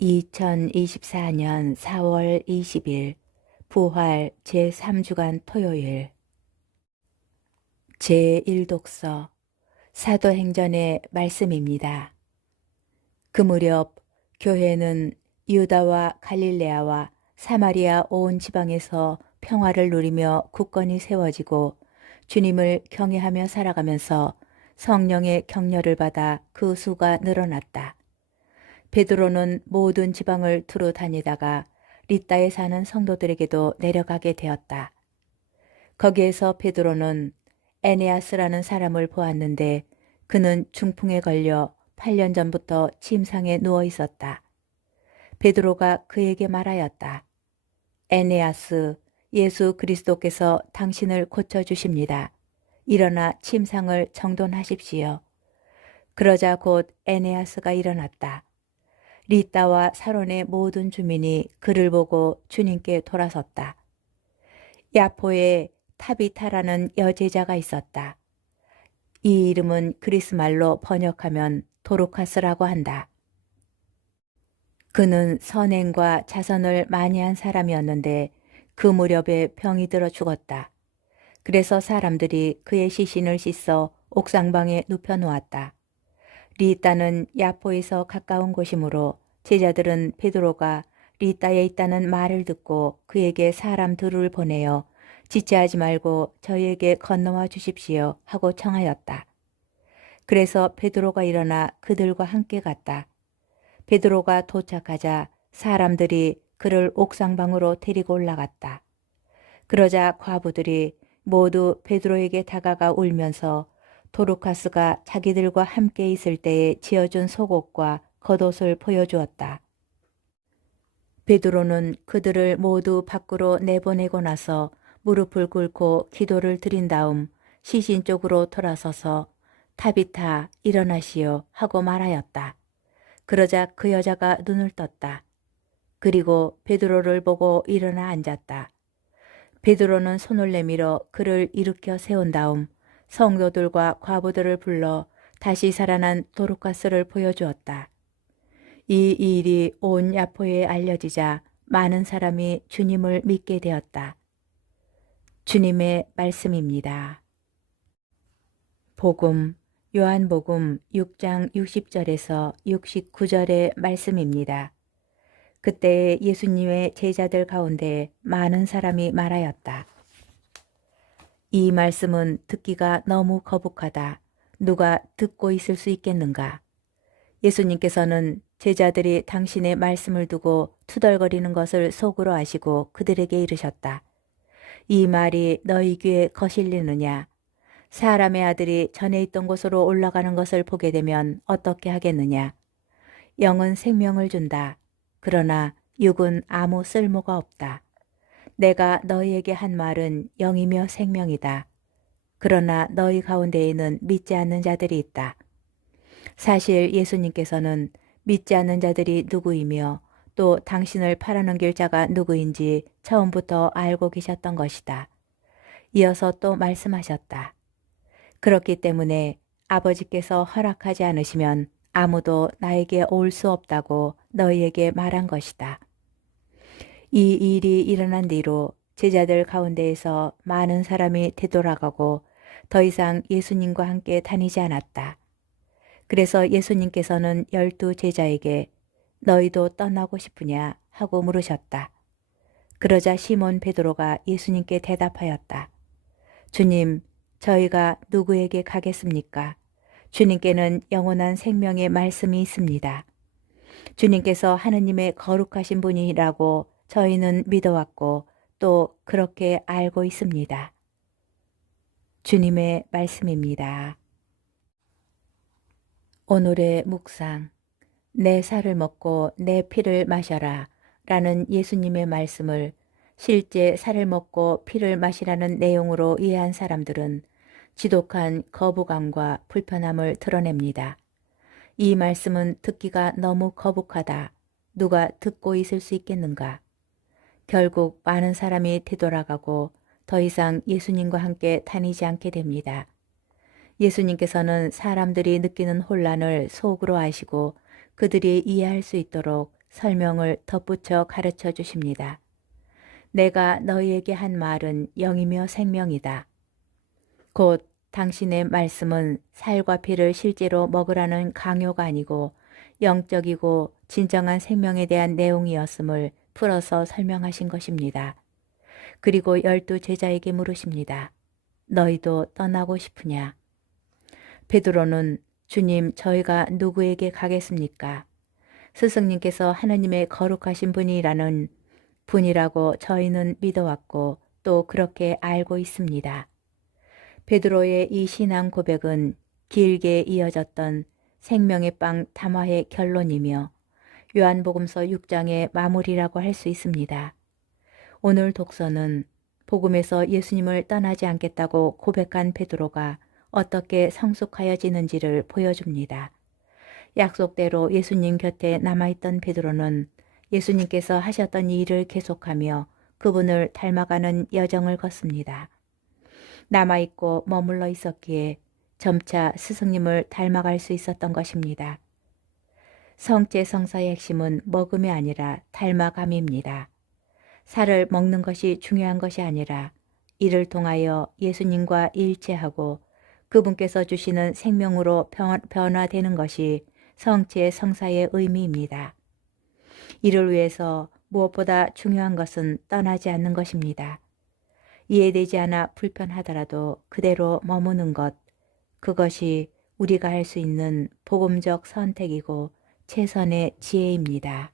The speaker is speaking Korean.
2024년 4월 20일 부활 제3주간 토요일 제1독서 사도행전의 말씀입니다. 그 무렵 교회는 유다와 갈릴레아와 사마리아 온 지방에서 평화를 누리며 굳건히 세워지고 주님을 경외하며 살아가면서 성령의 격려를 받아 그 수가 늘어났다. 베드로는 모든 지방을 두루 다니다가 릿다에 사는 성도들에게도 내려가게 되었다. 거기에서 베드로는 에네아스라는 사람을 보았는데 그는 중풍에 걸려 8년 전부터 침상에 누워 있었다. 베드로가 그에게 말하였다. 에네아스, 예수 그리스도께서 당신을 고쳐주십니다. 일어나 침상을 정돈하십시오. 그러자 곧 에네아스가 일어났다. 리따와 사론의 모든 주민이 그를 보고 주님께 돌아섰다. 야포에 타비타라는 여제자가 있었다. 이 이름은 그리스 말로 번역하면 도르카스라고 한다. 그는 선행과 자선을 많이 한 사람이었는데 그 무렵에 병이 들어 죽었다. 그래서 사람들이 그의 시신을 씻어 옥상방에 눕혀놓았다. 리따는 야포에서 가까운 곳이므로 제자들은 베드로가 리따에 있다는 말을 듣고 그에게 사람 둘을 보내어 지체하지 말고 저희에게 건너와 주십시오 하고 청하였다. 그래서 베드로가 일어나 그들과 함께 갔다. 베드로가 도착하자 사람들이 그를 옥상방으로 데리고 올라갔다. 그러자 과부들이 모두 베드로에게 다가가 울면서 도르카스가 자기들과 함께 있을 때에 지어준 속옷과 겉옷을 보여주었다. 베드로는 그들을 모두 밖으로 내보내고 나서 무릎을 꿇고 기도를 드린 다음 시신 쪽으로 돌아서서 타비타 일어나시오 하고 말하였다. 그러자 그 여자가 눈을 떴다. 그리고 베드로를 보고 일어나 앉았다. 베드로는 손을 내밀어 그를 일으켜 세운 다음 성도들과 과부들을 불러 다시 살아난 도르카스를 보여주었다. 이 일이 온 야포에 알려지자 많은 사람이 주님을 믿게 되었다. 주님의 말씀입니다. 복음, 요한복음 6장 60절에서 69절의 말씀입니다. 그때 예수님의 제자들 가운데 많은 사람이 말하였다. 이 말씀은 듣기가 너무 거북하다. 누가 듣고 있을 수 있겠는가? 예수님께서는 제자들이 당신의 말씀을 두고 투덜거리는 것을 속으로 아시고 그들에게 이르셨다. 이 말이 너희 귀에 거실리느냐? 사람의 아들이 전에 있던 곳으로 올라가는 것을 보게 되면 어떻게 하겠느냐? 영은 생명을 준다. 그러나 육은 아무 쓸모가 없다. 내가 너희에게 한 말은 영이며 생명이다. 그러나 너희 가운데에는 믿지 않는 자들이 있다. 사실 예수님께서는 믿지 않는 자들이 누구이며 또 당신을 팔아넘길 자가 누구인지 처음부터 알고 계셨던 것이다. 이어서 또 말씀하셨다. 그렇기 때문에 아버지께서 허락하지 않으시면 아무도 나에게 올 수 없다고 너희에게 말한 것이다. 이 일이 일어난 뒤로 제자들 가운데에서 많은 사람이 되돌아가고 더 이상 예수님과 함께 다니지 않았다. 그래서 예수님께서는 12 제자에게 너희도 떠나고 싶으냐 하고 물으셨다. 그러자 시몬 베드로가 예수님께 대답하였다. 주님, 저희가 누구에게 가겠습니까? 주님께는 영원한 생명의 말씀이 있습니다. 주님께서 하느님의 거룩하신 분이라고 저희는 믿어왔고 또 그렇게 알고 있습니다. 주님의 말씀입니다. 오늘의 묵상, 내 살을 먹고 내 피를 마셔라 라는 예수님의 말씀을 실제 살을 먹고 피를 마시라는 내용으로 이해한 사람들은 지독한 거부감과 불편함을 드러냅니다. 이 말씀은 듣기가 너무 거북하다. 누가 듣고 있을 수 있겠는가? 결국 많은 사람이 되돌아가고 더 이상 예수님과 함께 다니지 않게 됩니다. 예수님께서는 사람들이 느끼는 혼란을 속으로 아시고 그들이 이해할 수 있도록 설명을 덧붙여 가르쳐 주십니다. 내가 너희에게 한 말은 영이며 생명이다. 곧 당신의 말씀은 살과 피를 실제로 먹으라는 강요가 아니고 영적이고 진정한 생명에 대한 내용이었음을 풀어서 설명하신 것입니다. 그리고 12 제자에게 물으십니다. 너희도 떠나고 싶으냐? 베드로는 주님, 저희가 누구에게 가겠습니까? 스승님께서 하느님의 거룩하신 분이라는 분이라고 저희는 믿어왔고 또 그렇게 알고 있습니다. 베드로의 이 신앙 고백은 길게 이어졌던 생명의 빵 담화의 결론이며 요한복음서 6장의 마무리라고 할 수 있습니다. 오늘 독서는 복음에서 예수님을 떠나지 않겠다고 고백한 베드로가 어떻게 성숙하여지는지를 보여줍니다. 약속대로 예수님 곁에 남아있던 베드로는 예수님께서 하셨던 일을 계속하며 그분을 닮아가는 여정을 걷습니다. 남아있고 머물러 있었기에 점차 스승님을 닮아갈 수 있었던 것입니다. 성제 성사의 핵심은 먹음이 아니라 닮아감입니다. 살을 먹는 것이 중요한 것이 아니라 이를 통하여 예수님과 일체하고 그분께서 주시는 생명으로 변화되는 것이 성제 성사의 의미입니다. 이를 위해서 무엇보다 중요한 것은 떠나지 않는 것입니다. 이해되지 않아 불편하더라도 그대로 머무는 것, 그것이 우리가 할 수 있는 복음적 선택이고 최선의 지혜입니다.